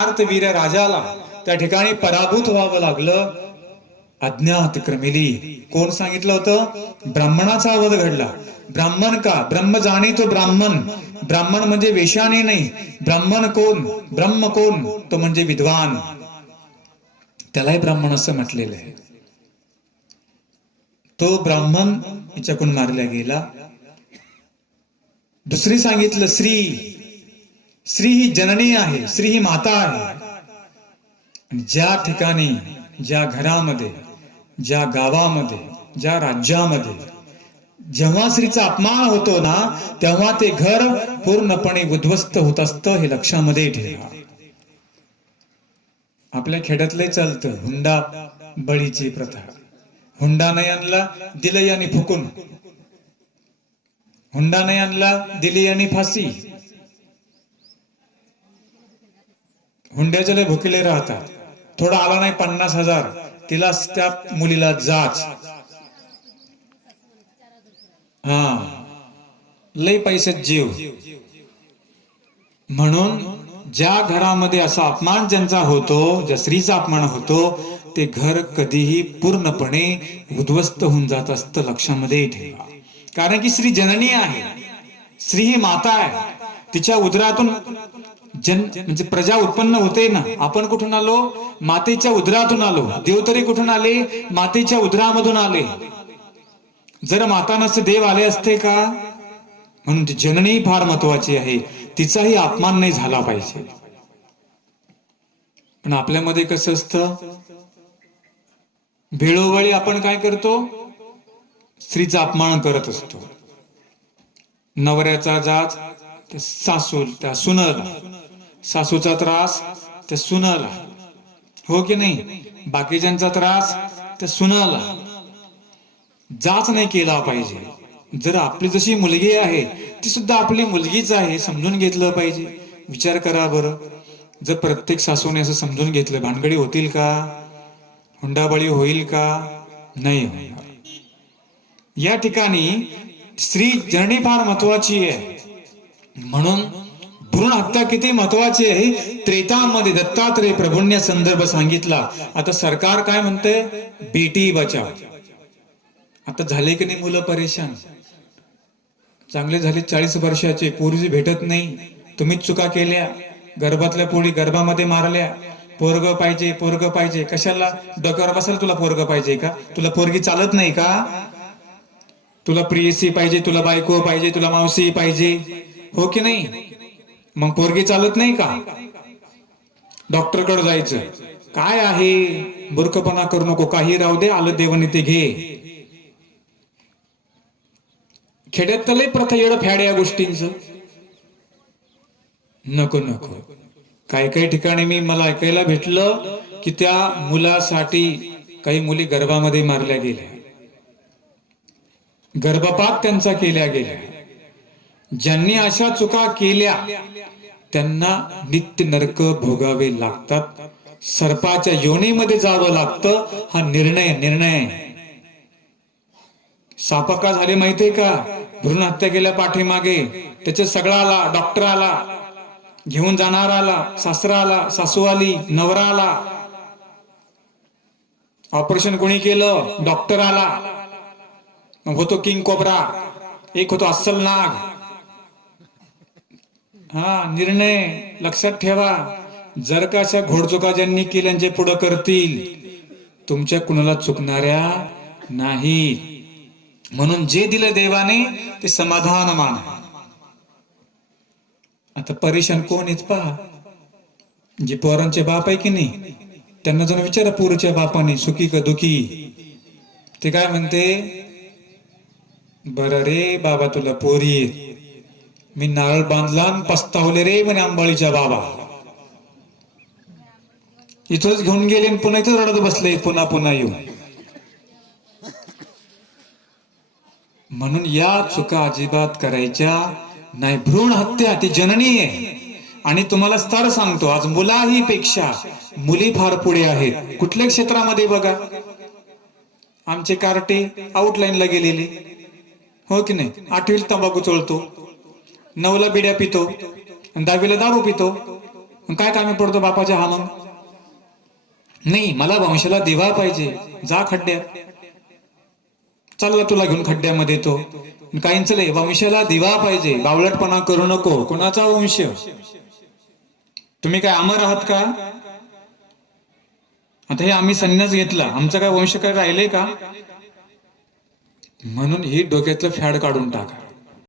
वीर राजाला त्या ठिकाणी पराभूत व्हावं लागलं. अज्ञात क्रमिली. कोण सांगितलं होतं? ब्राह्मणाचा वध घडला. ब्राह्मण का? ब्रह्म जाणे तो ब्राह्मण. ब्राह्मण म्हणजे वेशाने नाही. ब्राह्मण कोण? ब्रह्म कोण? तो म्हणजे विद्वान. त्यालाही ब्राह्मण असं म्हटलेलं आहे. तो ब्राह्मण याच्याकडून मारला गेला. दुसरी सांगितलं स्त्री. स्त्री ही जननी आहे. स्त्री ही माता आहे. आणि ज्या ठिकाणी, ज्या घरामध्ये, ज्या गावामध्ये, ज्या राज्यामध्ये जेव्हा स्त्रीचा अपमान होतो ना, तेव्हा ते घर पूर्णपणे उद्ध्वस्त होत असतं. हे लक्षामध्ये ठेवा. आपल्या खेड्यातलंही चालतं हुंडा बळीची प्रथा. हुंडा नाही आणला, दिलं याने फुकून. हुंडा नाही आणला, दिली याने फाशी. हुंड्याचे लय भुकेले राहतात. थोडा आला नाही 50,000, तिला त्या मुलीला जाच. हा, लय पैशात जीव. म्हणून ज्या घरामध्ये असा अपमान ज्यांचा होतो, ज्या स्त्रीचा अपमान होतो, ते घर कधीही पूर्णपणे उद्ध्वस्त होऊन जात असतं. लक्षामध्ये ठेवा. कारण की स्त्री जननी आहे. स्त्री ही माता आहे. तिच्या उदरातून म्हणजे प्रजा उत्पन्न होते ना. आपण कुठून आलो? मातेच्या उदरातून आलो. देव तरी कुठून आले? मातेच्या उदरामधून आले. जर माता नसते देव आले असते का? म्हणून ती जननी फार महत्वाची आहे. तिचाही अपमान नाही झाला पाहिजे. पण आपल्यामध्ये कसं असतं? वेळोवेळी आपण काय करतो? स्त्रीचा अपमान करत असतो. नवऱ्याचा जाच त्या सासू, त्या सुनला. सासूचा त्रास त्या सुनला. हो की नाही? बाकीच्यांचा त्रास त्या सुनला. जाच नाही केला पाहिजे. जर आपली जशी मुलगी आहे ती सुद्धा आपली मुलगीच आहे, समजून घेतलं पाहिजे. विचार करा बरं, जर प्रत्येक सासूने असं समजून घेतलं, भानगडी होतील का? हुंडाबळी होईल का? नाही होणार. या ठिकाणी स्त्री जननी फार महत्वाची आहे. म्हणून भ्रूण हत्या किती महत्वाची आहे, त्रेतामध्ये दत्तात्रय प्रभूंनी संदर्भ सांगितला. आता सरकार काय म्हणते? बेटी बचाव. आता झाले की नाही मुलं परेशान? चांगले झाले 40 वर्षाचे, पोरगी भेटत नाही. तुम्हीच चुका केल्या. गर्भातल्या पोळी गर्भामध्ये मारल्या. पोरग पाहिजे, पोरग पाहिजे. कशाला? डोक्यावर बसायला तुला पोरग पाहिजे का? तुला पोरगी चालत नाही का? तुला प्रियसी पाहिजे, तुला बायको पाहिजे, तुला मावशी पाहिजे. हो की नाही? मग पोरगी चालत नाही का? डॉक्टर कडे जायचं. काय आहे? मूर्खपणा करू नको. काही राहू दे, आलं देवाने ते घे. खेड्यात तर लय प्रथा येड फॅड या गोष्टींच. नको नको. काही ठिकाणी मला ऐकायला भेटलं की त्या मुलासाठी काही मुली गर्भामध्ये मारल्या गेल्या. गर्भपात त्यांचा केल्या गेल्या. ज्यांनी अशा चुका केल्या त्यांना नित्य नरक भोगावे लागतात. सर्पाच्या योनीमध्ये जावं लागतं. हा निर्णय. साप का झाले माहितीये का? भ्रूण हत्या केल्या पाठीमागे. त्याचे सगळा आला, डॉक्टर आला, घेऊन जाणार आला, सासरा आला, सासू आली, नवरा आला. ऑपरेशन कोणी केलं? डॉक्टर आला. होतो किंग कोब्रा, एक होतो अस्सल नाग. हा, निर्णय लक्षात ठेवा. जर का अशा घोडचुका ज्यांनी केल्या जे पुढे करतील, तुमच्या कुणाला चुकणाऱ्या नाही. म्हणून जे दिलं देवाने ते समाधान माना. आता परेशान कोण आहेत पहा? जे पोरांचे बाप आहे की नाही, त्यांना जण विचारा पोरीच्या बापाने सुखी का दुखी. ते काय म्हणते? बर रे बाबा, तुला पोरी आहे. मी नारळ बांधला पस्तावले रे म्हणे आंबाळीच्या बाबा. इथंच घेऊन गेले पुन्हा इथं रडत बसले पुन्हा येऊन. म्हणून या चुका अजिबात करायच्या नाही. भ्रूण हत्या ती जननी आहे. आणि तुम्हाला स्तर सांगतो, आज मुलाही पेक्षा मुली फार पुढे आहेत. कुठल्या क्षेत्रामध्ये बघा, आमचे कार्टे आउटलाईनला गेलेले. हो की नाही? 8वीला तंबाखू चोळतो, 9ला बिड्या पितो, 10वीला दारू पितो. मग काय कामी पडतो बापाच्या हा मग? नाही, मला वंशाला दिवा पाहिजे, जा खड्ड्यात, चालला तुला घेऊन खड्ड्यामध्ये तो. काहींच लय वंशाला दिवा पाहिजे, बावळटपणा करू नको. कोणाचा वंश? तुम्ही काय अमर आहात का? आता हे आम्ही संन्यास घेतला, आमचं काय वंश काय राहिलंय का? म्हणून ही डोक्यातलं फॅड काढून टाका.